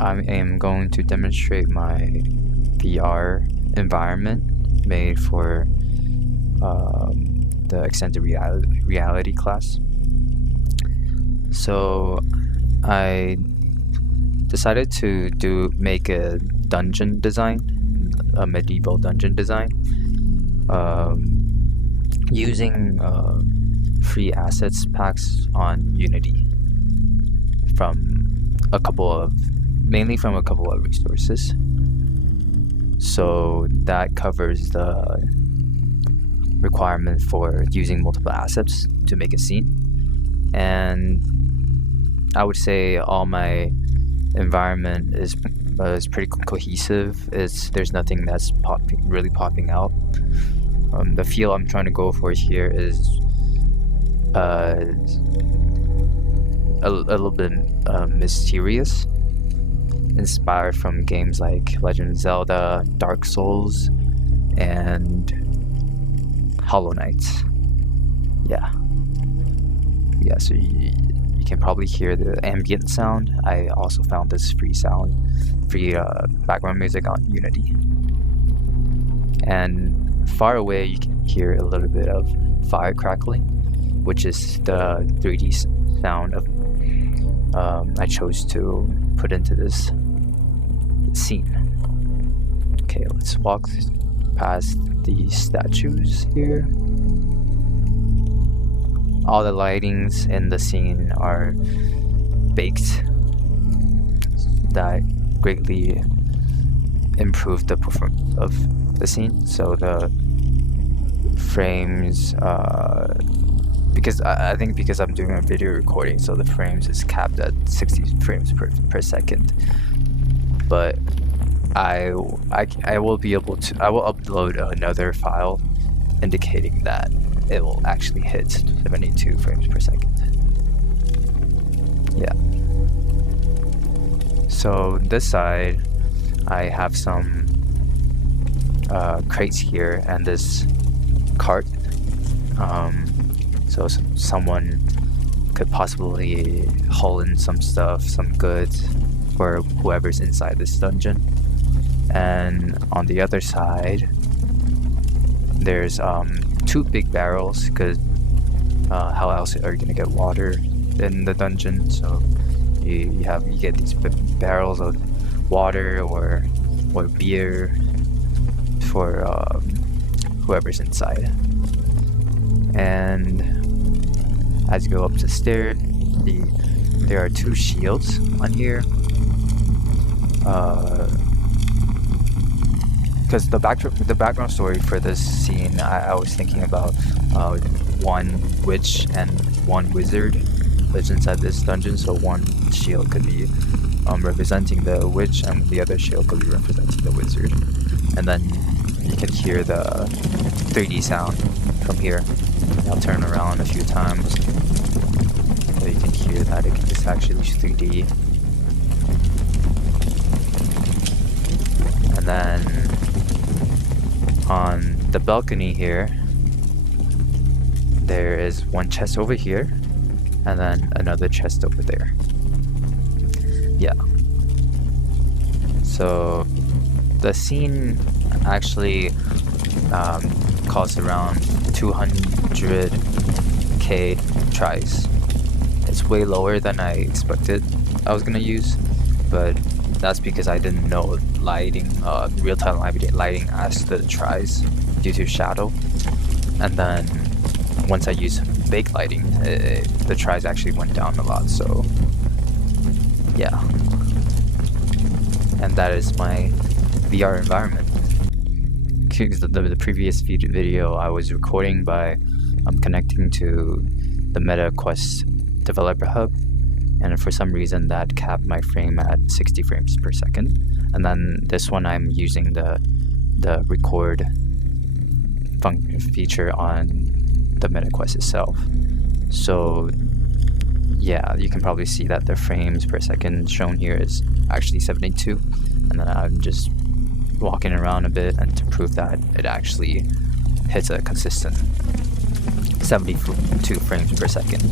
I am going to demonstrate my VR environment made for the extended reality class. So I decided to make a dungeon design, a medieval dungeon design, using free assets packs on Unity mainly from a couple of resources. So that covers the requirement for using multiple assets to make a scene, and I would say all my environment is pretty cohesive. There's nothing that's really popping out. The feel I'm trying to go for here is a little bit mysterious, inspired from games like Legend of Zelda, Dark Souls, and Hollow Knight. Yeah, so you can probably hear the ambient sound. I also found this free background music on Unity. And far away you can hear a little bit of fire crackling, which is the 3D sound of I chose to put into this scene. Okay, let's walk past these statues here. All the lightings in the scene are baked that greatly improve the performance of the scene. So the frames, because I'm doing a video recording, so the frames is capped at 60 frames per second. But I will upload another file indicating that it will actually hit 72 frames per second. Yeah. So this side, I have some crates here and this cart. So someone could possibly haul in some stuff, some goods for whoever's inside this dungeon. And on the other side, there's two big barrels, because how else are you gonna get water in the dungeon? So you get these barrels of water or beer for whoever's inside. And as you go up the stairs, there are two shields on here. Because the background story for this scene, I was thinking about one witch and one wizard lives inside this dungeon. So one shield could be representing the witch, and the other shield could be representing the wizard. And then you can hear the 3D sound from here. I'll turn around a few times so you can hear that it's actually 3D. And then on the balcony here, there is one chest over here, and then another chest over there. Yeah. So the scene actually costs around 200k tries. It's way lower than I expected I was gonna use, but that's because I didn't know lighting, real-time lighting adds to the tries due to shadow. And then once I used fake lighting, the tries actually went down a lot. So yeah, and that is my VR environment. The previous video I was recording by connecting to the MetaQuest developer hub, and for some reason that capped my frame at 60 frames per second. And then this one I'm using the record feature on the MetaQuest itself. So yeah, you can probably see that the frames per second shown here is actually 72, and then I'm just walking around a bit and to prove that it actually hits a consistent 72 frames per second.